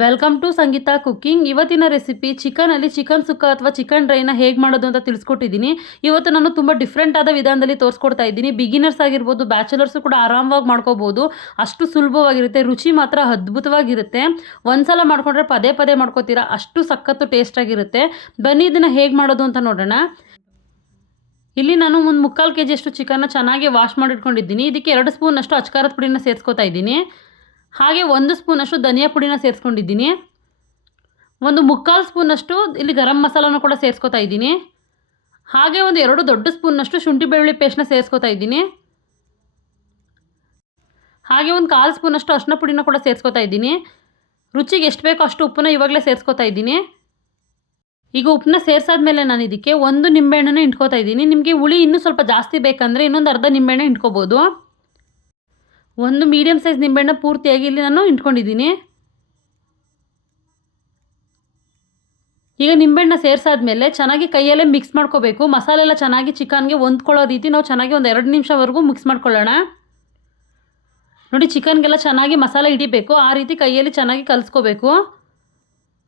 Welcome to Sangeetha cooking. ಇವತ್ತಿನ recipe ಚಿಕನಲ್ಲಿ chicken sukka ಅಥವಾ ಚಿಕನ್ ಡ್ರೈನ ಹೇಗೆ ಮಾಡೋದು ಅಂತ ತಿಳಿಸ್ಕೊಟ್ಟಿದ್ದೀನಿ. ಇವತ್ತು ನಾನು ತುಂಬ ಡಿಫ್ರೆಂಟ್ ಆದ ವಿಧಾನದಲ್ಲಿ ತೋರಿಸ್ಕೊಡ್ತಾ ಇದ್ದೀನಿ. ಬಿಗಿನರ್ಸ್ ಆಗಿರ್ಬೋದು ಬ್ಯಾಚುಲರ್ಸು ಕೂಡ ಆರಾಮವಾಗಿ ಮಾಡ್ಕೋಬೋದು. ಅಷ್ಟು ಸುಲಭವಾಗಿರುತ್ತೆ, ರುಚಿ ಮಾತ್ರ ಅದ್ಭುತವಾಗಿರುತ್ತೆ. ಒಂದ್ಸಲ ಮಾಡ್ಕೊಂಡ್ರೆ ಪದೇ ಪದೇ ಮಾಡ್ಕೋತೀರಾ, ಅಷ್ಟು ಸಖತ್ತು ಟೇಸ್ಟಾಗಿರುತ್ತೆ ಬನ್ನಿ ಇದನ್ನು ಹೇಗೆ ಮಾಡೋದು ಅಂತ ನೋಡೋಣ. ಇಲ್ಲಿ ನಾನು ಒಂದು ಮುಕ್ಕಾಲು ಕೆ ಜಿಯಷ್ಟು ಚಿಕನ್ನ ಚೆನ್ನಾಗಿ ವಾಶ್ ಮಾಡಿಟ್ಕೊಂಡಿದ್ದೀನಿ. ಇದಕ್ಕೆ ಎರಡು ಸ್ಪೂನಷ್ಟು ಅಚ್ಕಾರದ ಪುಡಿನ ಸೇರಿಸ್ಕೊತಾ ಇದ್ದೀನಿ. ಹಾಗೆ ಒಂದು ಸ್ಪೂನಷ್ಟು ಧನಿಯಾ ಪುಡಿನ ಸೇರಿಸ್ಕೊಂಡಿದ್ದೀನಿ. ಒಂದು ಮುಕ್ಕಾಲು ಸ್ಪೂನಷ್ಟು ಇಲ್ಲಿ ಗರಂ ಮಸಾಲನೂ ಕೂಡ ಸೇರಿಸ್ಕೊತಾ ಇದ್ದೀನಿ. ಹಾಗೆ ಒಂದು ಎರಡು ದೊಡ್ಡ ಸ್ಪೂನಷ್ಟು ಶುಂಠಿ ಬೆಳ್ಳುಳ್ಳಿ ಪೇಸ್ಟ್ನ ಸೇರಿಸ್ಕೊತಾ ಇದ್ದೀನಿ. ಹಾಗೆ ಒಂದು ಕಾಲು ಸ್ಪೂನಷ್ಟು ಅರಿಶಿನ ಪುಡಿನ ಕೂಡ ಸೇರಿಸ್ಕೊತಾ ಇದ್ದೀನಿ. ರುಚಿಗೆ ಎಷ್ಟು ಬೇಕೋ ಅಷ್ಟು ಉಪ್ಪನ್ನ ಇವಾಗಲೇ ಸೇರಿಸ್ಕೊತಾ ಇದ್ದೀನಿ. ಈಗ ಉಪ್ಪನ್ನ ಸೇರಿಸಾದ್ಮೇಲೆ ನಾನು ಇದಕ್ಕೆ ಒಂದು ನಿಂಬೆಹಣ್ಣನ್ನು ಇಟ್ಕೋತಾ ಇದ್ದೀನಿ. ನಿಮಗೆ ಹುಳಿ ಇನ್ನೂ ಸ್ವಲ್ಪ ಜಾಸ್ತಿ ಬೇಕಂದರೆ ಇನ್ನೊಂದು ಅರ್ಧ ನಿಂಬೆಹಣ್ಣು ಇಟ್ಕೋಬೋದು ಒಂದು ಮೀಡಿಯಮ್ ಸೈಜ್ ನಿಂಬೆಹಣ್ಣು ಪೂರ್ತಿಯಾಗಿ ಇಲ್ಲಿ ನಾನು ಇಟ್ಕೊಂಡಿದ್ದೀನಿ. ಈಗ ನಿಂಬೆಹಣ್ಣ ಸೇರಿಸಾದ್ಮೇಲೆ ಚೆನ್ನಾಗಿ ಕೈಯಲ್ಲೇ ಮಿಕ್ಸ್ ಮಾಡ್ಕೋಬೇಕು. ಮಸಾಲೆ ಎಲ್ಲ ಚೆನ್ನಾಗಿ ಚಿಕನ್ಗೆ ಹೊಂದ್ಕೊಳ್ಳೋ ರೀತಿ ನಾವು ಚೆನ್ನಾಗಿ ಒಂದು ಎರಡು ನಿಮಿಷವರೆಗೂ ಮಿಕ್ಸ್ ಮಾಡ್ಕೊಳ್ಳೋಣ. ನೋಡಿ, ಚಿಕನ್ಗೆಲ್ಲ ಚೆನ್ನಾಗಿ ಮಸಾಲೆ ಹಿಡಿಬೇಕು. ಆ ರೀತಿ ಕೈಯಲ್ಲಿ ಚೆನ್ನಾಗಿ ಕಲಿಸ್ಕೋಬೇಕು.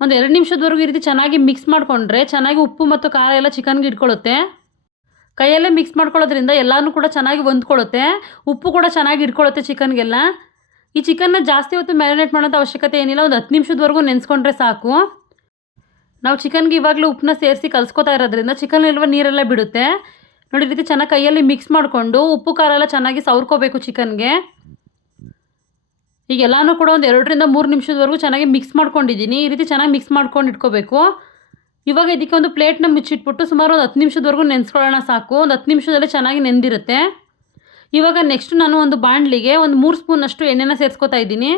ಒಂದು ಎರಡು ನಿಮಿಷದವರೆಗೂ ಈ ರೀತಿ ಚೆನ್ನಾಗಿ ಮಿಕ್ಸ್ ಮಾಡಿಕೊಂಡ್ರೆ ಚೆನ್ನಾಗಿ ಉಪ್ಪು ಮತ್ತು ಖಾರ ಎಲ್ಲ ಚಿಕನ್ಗೆ ಇಟ್ಕೊಳ್ಳುತ್ತೆ. ಕೈಯಲ್ಲೇ ಮಿಕ್ಸ್ ಮಾಡ್ಕೊಳ್ಳೋದ್ರಿಂದ ಎಲ್ಲನೂ ಕೂಡ ಚೆನ್ನಾಗಿ ಹೊಂದ್ಕೊಳ್ಳುತ್ತೆ. ಉಪ್ಪು ಕೂಡ ಚೆನ್ನಾಗಿ ಇಟ್ಕೊಳ್ಳುತ್ತೆ ಚಿಕನ್ಗೆಲ್ಲ ಈ ಚಿಕನ್ನ ಜಾಸ್ತಿ ಹೊತ್ತು ಮ್ಯಾರಿನೇಟ್ ಮಾಡೋಂಥ ಅವಶ್ಯಕತೆ ಏನಿಲ್ಲ, ಒಂದು ಹತ್ತು ನಿಮಿಷದವರೆಗೂ ನೆನೆಸ್ಕೊಂಡ್ರೆ ಸಾಕು. ನಾವು ಚಿಕನ್ಗೆ ಇವಾಗಲೂ ಉಪ್ಪನ್ನ ಸೇರಿಸಿ ಕಲಿಸ್ಕೊತಾ ಇರೋದ್ರಿಂದ ಚಿಕನ್ ಚಿಕನ್ನಲ್ಲಿರುವ ನೀರೆಲ್ಲ ಬಿಡುತ್ತೆ. ನೋಡಿ ರೀತಿ ಚೆನ್ನಾಗಿ ಕೈಯಲ್ಲಿ ಮಿಕ್ಸ್ ಮಾಡಿಕೊಂಡು ಉಪ್ಪು, ಖಾರ ಎಲ್ಲ ಚೆನ್ನಾಗಿ ಸವರ್ಕೋಬೇಕು ಚಿಕನ್ಗೆ ಈಗ ಎಲ್ಲನೂ ಕೂಡ ಒಂದು ಎರಡರಿಂದ ಮೂರು ನಿಮಿಷದವರೆಗೂ ಚೆನ್ನಾಗಿ ಮಿಕ್ಸ್ ಮಾಡ್ಕೊಂಡಿದ್ದೀನಿ. ಈ ರೀತಿ ಚೆನ್ನಾಗಿ ಮಿಕ್ಸ್ ಮಾಡ್ಕೊಂಡು ಇಟ್ಕೋಬೇಕು. ಇವಾಗ ಇದಕ್ಕೆ ಒಂದು ಪ್ಲೇಟ್ನ ಮುಚ್ಚಿಟ್ಬಿಟ್ಟು ಸುಮಾರು ಒಂದು ಹತ್ತು ನಿಮಿಷದವರೆಗೂ ನೆನೆಸ್ಕೊಳ್ಳೋಣ ಸಾಕು. ಒಂದು ಹತ್ತು ನಿಮಿಷದಲ್ಲೇ ಚೆನ್ನಾಗಿ ನೆಂದಿರುತ್ತೆ. ಇವಾಗ ನೆಕ್ಸ್ಟ್ ನಾನು ಒಂದು ಬಾಣಲಿಗೆ ಒಂದು ಮೂರು ಸ್ಪೂನಷ್ಟು ಎಣ್ಣೆನ ಸೇರಿಸ್ಕೊತಾ ಇದ್ದೀನಿ.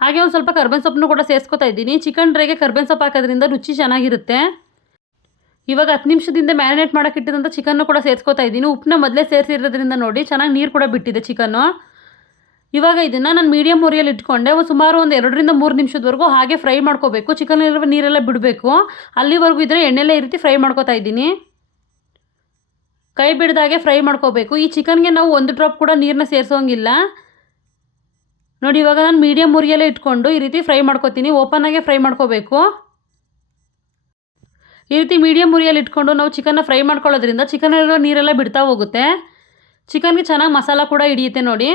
ಹಾಗೆ ಒಂದು ಸ್ವಲ್ಪ ಕರ್ಬೇವಿನ ಸೊಪ್ಪನ್ನು ಕೂಡ ಸೇರಿಸ್ಕೊತಾ ಇದ್ದೀನಿ. ಚಿಕನ್ ಡ್ರೈಗೆ ಕರ್ಬೇವಿನ ಸೊಪ್ಪು ಹಾಕೋದ್ರಿಂದ ರುಚಿ ಚೆನ್ನಾಗಿರುತ್ತೆ. ಇವಾಗ ಹತ್ತು ನಿಮಿಷದಿಂದ ಮ್ಯಾರಿನೇಟ್ ಮಾಡೋಕ್ಕಿಟ್ಟಿದಂಥ ಚಿಕನ್ನು ಕೂಡ ಸೇರಿಸ್ಕೊತಾ ಇದ್ದೀನಿ. ಉಪ್ಪನ್ನ ಮೊದಲೇ ಸೇರಿಸಿರೋದ್ರಿಂದ ನೋಡಿ ಚೆನ್ನಾಗಿ ನೀರು ಕೂಡ ಬಿಟ್ಟಿದೆ ಚಿಕನ್ನು ಇವಾಗ ಇದನ್ನು ನಾನು ಮೀಡಿಯಂ ಉರಿಯಲ್ಲಿ ಇಟ್ಕೊಂಡೆ, ಒಂದು ಸುಮಾರು ಒಂದು ಎರಡರಿಂದ ಮೂರು ನಿಮಿಷದವರೆಗೂ ಹಾಗೆ ಫ್ರೈ ಮಾಡ್ಕೋಬೇಕು. ಇರುವ ನೀರೆಲ್ಲ ಬಿಡಬೇಕು. ಅಲ್ಲಿವರೆಗೂ ಇದ್ದರೆ ಎಣ್ಣೆಲ್ಲೇ ಈ ರೀತಿ ಫ್ರೈ ಮಾಡ್ಕೋತಾ ಇದ್ದೀನಿ. ಕೈ ಬಿಡ್ದಾಗೆ ಫ್ರೈ ಮಾಡ್ಕೋಬೇಕು. ಈ ಚಿಕನ್ಗೆ ನಾವು ಒಂದು ಡ್ರಾಪ್ ಕೂಡ ನೀರನ್ನ ಸೇರಿಸೋಂಗಿಲ್ಲ. ನೋಡಿ, ಇವಾಗ ನಾನು ಮೀಡಿಯಮ್ ಉರಿಯಲ್ಲೇ ಇಟ್ಕೊಂಡು ಈ ರೀತಿ ಫ್ರೈ ಮಾಡ್ಕೋತೀನಿ. ಓಪನಾಗೆ ಫ್ರೈ ಮಾಡ್ಕೋಬೇಕು. ಈ ರೀತಿ ಮೀಡಿಯಮ್ ಉರಿಯಲ್ಲಿ ಇಟ್ಕೊಂಡು ನಾವು ಚಿಕನ್ನ ಫ್ರೈ ಮಾಡ್ಕೊಳ್ಳೋದ್ರಿಂದ ಚಿಕನಲ್ಲಿರೋ ನೀರೆಲ್ಲ ಬಿಡ್ತಾ ಹೋಗುತ್ತೆ. ಚಿಕನ್ಗೆ ಚೆನ್ನಾಗಿ ಮಸಾಲ ಕೂಡ ಹಿಡಿಯುತ್ತೆ ನೋಡಿ.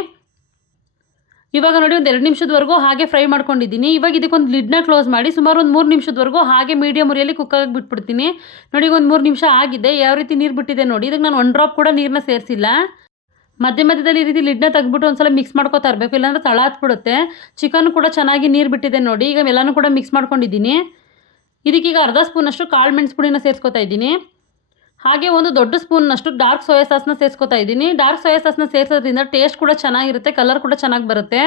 ಇವಾಗ ನೋಡಿ ಒಂದು ಎರಡು ನಿಮಿಷದವರೆಗೂ ಹಾಗೆ ಫ್ರೈ ಮಾಡ್ಕೊಂಡಿದ್ದೀನಿ. ಇವಾಗ ಇದಕ್ಕೊಂದು ಲಿಡ್ನ ಕ್ಲೋಸ್ ಮಾಡಿ ಸುಮಾರು ಒಂದು ಮೂರು ನಿಮಿಷದವರೆಗೂ ಹಾಗೆ ಮೀಡಿಯಮ್ ಉರಿಯಲ್ಲಿ ಕುಕ್ಕಾಗಿ ಬಿಟ್ಬಿಡ್ತೀನಿ. ನೋಡಿ ಒಂದು ಮೂರು ನಿಮಿಷ ಆಗಿದೆ. ಯಾವ ರೀತಿ ನೀರು ಬಿಟ್ಟಿದೆ ನೋಡಿ. ಇದಕ್ಕೆ ನಾನು ಒನ್ ಡ್ರಾಪ್ ಕೂಡ ನೀರನ್ನ ಸೇರಿಸಿಲ್ಲ. ಮಧ್ಯ ಮಧ್ಯದಲ್ಲಿ ಈ ರೀತಿ ಲಿಡ್ನ ತೆಗೆದ್ಬಿಟ್ಟು ಒಂದು ಸಲ ಮಿಕ್ಸ್ ಮಾಡ್ಕೋತಾ ಇರಬೇಕು. ಇಲ್ಲಾಂದ್ರೆ ತಳ ಹತ್ಬಿಡುತ್ತೆ. ಚಿಕನ್ ಕೂಡ ಚೆನ್ನಾಗಿ ನೀರು ಬಿಟ್ಟಿದೆ ನೋಡಿ. ಈಗ ಎಲ್ಲನೂ ಕೂಡ ಮಿಕ್ಸ್ ಮಾಡ್ಕೊಂಡಿದ್ದೀನಿ. ಇದಕ್ಕೀಗ ಅರ್ಧ ಸ್ಪೂನಷ್ಟು ಕಾಳು ಮೆಣಸು ಪುಡಿನ ಸೇರಿಸ್ಕೊತಾ ಇದ್ದೀನಿ. ಹಾಗೆ ಒಂದು ದೊಡ್ಡ ಸ್ಪೂನ್ನಷ್ಟು ಡಾರ್ಕ್ ಸೋಯಾ ಸಾಸ್ನ ಸೇರಿಸ್ಕೊತಾ ಇದ್ದೀನಿ. ಡಾರ್ಕ್ ಸೋಯಾ ಸಾಸ್ನ ಸೇರಿಸೋದ್ರಿಂದ ಟೇಸ್ಟ್ ಕೂಡ ಚೆನ್ನಾಗಿರುತ್ತೆ ಕಲರ್ ಕೂಡ ಚೆನ್ನಾಗಿ ಬರುತ್ತೆ.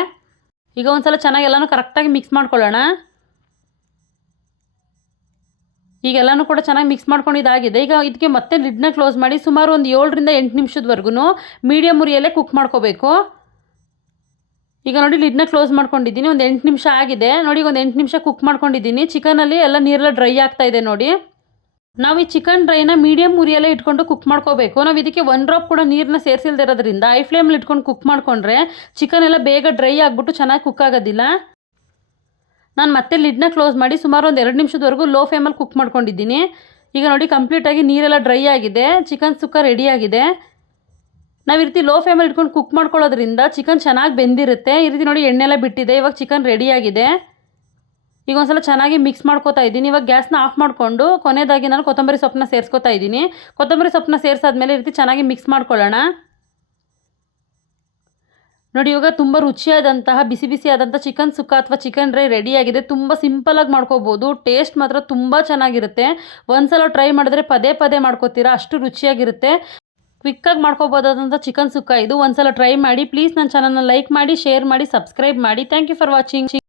ಈಗ ಒಂದ್ಸಲ ಚೆನ್ನಾಗಿ ಎಲ್ಲನೂ ಕರೆಕ್ಟಾಗಿ ಮಿಕ್ಸ್ ಮಾಡ್ಕೊಳ್ಳೋಣ. ಈಗೆಲ್ಲನೂ ಕೂಡ ಚೆನ್ನಾಗಿ ಮಿಕ್ಸ್ ಮಾಡ್ಕೊಂಡಿದ್ದಾಗಿದೆ ಈಗ ಇದಕ್ಕೆ ಮತ್ತೆ ಲಿಡ್ನ ಕ್ಲೋಸ್ ಮಾಡಿ ಸುಮಾರು ಒಂದು ಏಳರಿಂದ ಎಂಟು ನಿಮಿಷದವರೆಗೂ ಮೀಡಿಯಮ್ ಉರಿಯಲ್ಲೇ ಕುಕ್ ಮಾಡ್ಕೋಬೇಕು. ಈಗ ನೋಡಿ ಲಿಡ್ನ ಕ್ಲೋಸ್ ಮಾಡ್ಕೊಂಡಿದ್ದೀನಿ. ಒಂದು ಎಂಟು ನಿಮಿಷ ಆಗಿದೆ. ನೋಡಿ ಒಂದು ಎಂಟು ನಿಮಿಷ ಕುಕ್ ಮಾಡ್ಕೊಂಡಿದ್ದೀನಿ. ಚಿಕನಲ್ಲಿ ಎಲ್ಲ ನೀರೆಲ್ಲ ಡ್ರೈ ಆಗ್ತಾ ಇದೆ ನೋಡಿ. ನಾವು ಈ ಚಿಕನ್ ಡ್ರೈನ ಮೀಡಿಯಂ ಉರಿಯಲ್ಲೇ ಇಟ್ಕೊಂಡು ಕುಕ್ ಮಾಡ್ಕೋಬೇಕು. ನಾವು ಇದಕ್ಕೆ ಒನ್ ಡ್ರಾಪ್ ಕೂಡ ನೀರನ್ನ ಸೇರಿಸಿಲ್ದಿರೋದ್ರಿಂದ ಐ ಫ್ಲೇಮಲ್ಲಿ ಇಟ್ಕೊಂಡು ಕುಕ್ ಮಾಡಿಕೊಂಡ್ರೆ ಚಿಕನ್ ಎಲ್ಲ ಬೇಗ ಡ್ರೈ ಆಗಿಬಿಟ್ಟು ಚೆನ್ನಾಗಿ ಕುಕ್ ಆಗೋದಿಲ್ಲ. ನಾನು ಮತ್ತೆ ಲಿಡ್ನ ಕ್ಲೋಸ್ ಮಾಡಿ ಸುಮಾರು ಒಂದು ಎರಡು ನಿಮಿಷದವರೆಗೂ ಲೋ ಫ್ಲೇಮಲ್ಲಿ ಕುಕ್ ಮಾಡ್ಕೊಂಡಿದ್ದೀನಿ. ಈಗ ನೋಡಿ ಕಂಪ್ಲೀಟಾಗಿ ನೀರೆಲ್ಲ ಡ್ರೈ ಆಗಿದೆ. ಚಿಕನ್ ಸುಕ್ಕ ಆಗಿದೆ. ನಾವು ಈ ರೀತಿ ಲೋ ಫ್ಲೇಮಲ್ಲಿ ಇಟ್ಕೊಂಡು ಕುಕ್ ಮಾಡ್ಕೊಳ್ಳೋದ್ರಿಂದ ಚಿಕನ್ ಚೆನ್ನಾಗಿ ಬೆಂದಿರುತ್ತೆ. ಈ ರೀತಿ ನೋಡಿ ಎಣ್ಣೆಲ್ಲ ಬಿಟ್ಟಿದೆ. ಇವಾಗ ಚಿಕನ್ ರೆಡಿ ಈಗ ಒಂದ್ಸಲ ಚೆನ್ನಾಗಿ ಮಿಕ್ಸ್ ಮಾಡ್ಕೋತಾ ಇದ್ದೀನಿ. ಇವಾಗ ಗ್ಯಾಸ್ನ ಆಫ್ ಮಾಡಿಕೊಂಡು ಕೊನೆಯದಾಗಿ ನಾನು ಕೊತ್ತಂಬರಿ ಸೊಪ್ಪನ್ನ ಸೇರಿಸ್ಕೊತಾ ಇದ್ದೀನಿ. ಕೊತ್ತಂಬರಿ ಸೊಪ್ಪನ್ನ ಸೇರಿಸಾದ್ಮೇಲೆ ಈ ರೀತಿ ಚೆನ್ನಾಗಿ ಮಿಕ್ಸ್ ಮಾಡ್ಕೊಳ್ಳೋಣ. ನೋಡಿ, ಇವಾಗ ತುಂಬ ರುಚಿಯಾದಂತಹ, ಬಿಸಿ ಬಿಸಿಯಾದಂಥ ಚಿಕನ್ ಸುಕ್ಕ ಅಥವಾ ಚಿಕನ್ ಡ್ರೈ ರೆಡಿಯಾಗಿದೆ ತುಂಬ ಸಿಂಪಲಾಗಿ ಮಾಡ್ಕೋಬೋದು. ಟೇಸ್ಟ್ ಮಾತ್ರ ತುಂಬ ಚೆನ್ನಾಗಿರುತ್ತೆ. ಒಂದ್ಸಲ ಟ್ರೈ ಮಾಡಿದ್ರೆ ಪದೇ ಪದೇ ಮಾಡ್ಕೋತೀರಾ? ಅಷ್ಟು ರುಚಿಯಾಗಿರುತ್ತೆ. ಕ್ವಿಕ್ಕಾಗಿ ಮಾಡ್ಕೋಬೋದಾದಂಥ ಚಿಕನ್ ಸುಕ್ಕ ಇದು. ಒಂದ್ಸಲ ಟ್ರೈ ಮಾಡಿ ಪ್ಲೀಸ್ ನನ್ನ ಚಾನಲ್ನ ಲೈಕ್ ಮಾಡಿ ಶೇರ್ ಮಾಡಿ ಸಬ್ಸ್ಕ್ರೈಬ್ ಮಾಡಿ. Thank you for watching